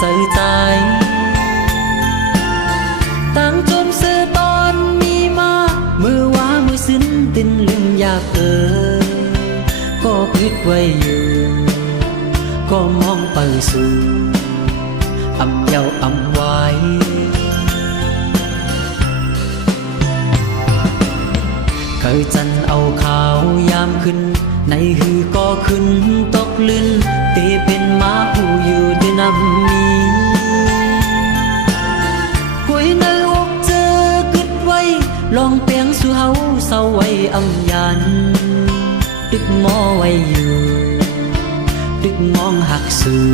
เจอใจตั้งจมเสือตอนมีมามือว่ามือสิ้นตินลืมอยากก็คิดไว้อยู่ก็มองไปสู่อำเยาอำไว้เคยจันเอาขาวยามขึ้นในหือก็ขึ้นตกลื่นตีเป็นม้าหูอยู่ด้วยน้ำมีหวยในอกเจอกึดไว้ลองเปียงสู่เฮาเศร้าไว้อำยันดึกมอไว้อยู่ดึกมองหักสู่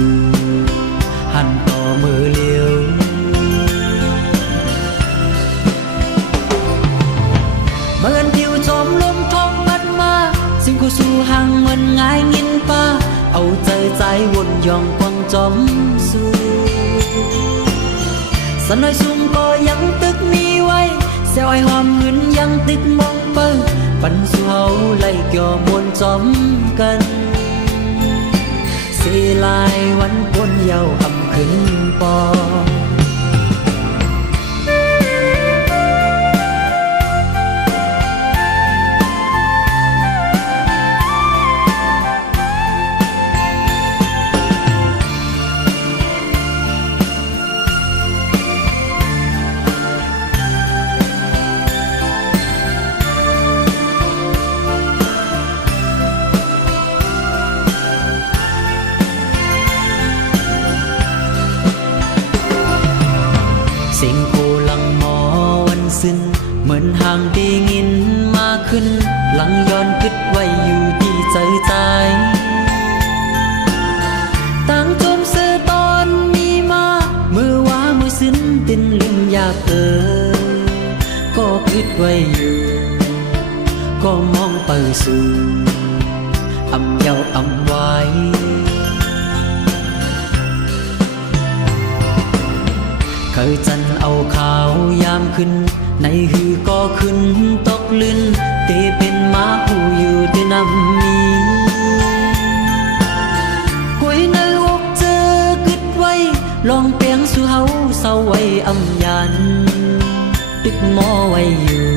หันต่อมือเลี้ยวเมื่อนทิวจอมลมทองพัดมาสิ่งคู่สู่ห่างเหมือนง่ายงินป้าเอาใจวนยองกวางจอมสู่สันน้อยสูงก็ยังตึกมีไว้เสียวไอหอมเงินยังตึกมองเปิ้งปันสู่เฮาไล่เกี่ยวมวนจอมกันสีลายวันปนเยาว์อำขึ้นปอสิ่งคู่หลังหมอวันสิ้นเหมือนห่างดีงินมาขึ้นหลังย้อนคิดไว้อยู่ที่ใจตั้งจมเสือตอนมีมามือว่ามือสิ้นตินลืมอยากก็คิดไว้อยู่ก็มองไปสู่อำเยาอำไว้เคยจันเอาขาวยามขึ้นในหือก็ขึ้นตกลื่นตีเป็นม้าหูอยู่ด้วยน้ำมีหวยในอกเจอกึดไว้ลองเปียงสู่เฮาเศร้าไว้อำยันดึกมอไว้อยู่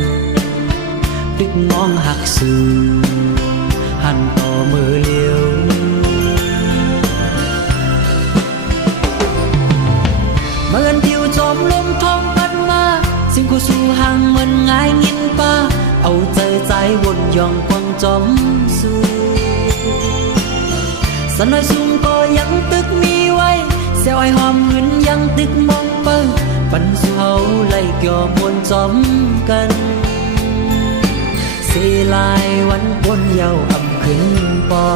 ดึกมองหักสู่หันต่อมือเลี้ยวเมื่อนทิวจอมลมทองพัดมาสิ่งคู่สู่ห่างเหมือนง่ายงินป้าเอาใจวนยองกวางจอมสู่สันน้อยสูงก็ยังตึกมีไว้เสียวไอหอมเงินยังตึกมองเปิ้งปันสู่เฮาไล่เกี่ยวมวนจอมกันสีลายวันปนเยาว์อำขึ้นปอ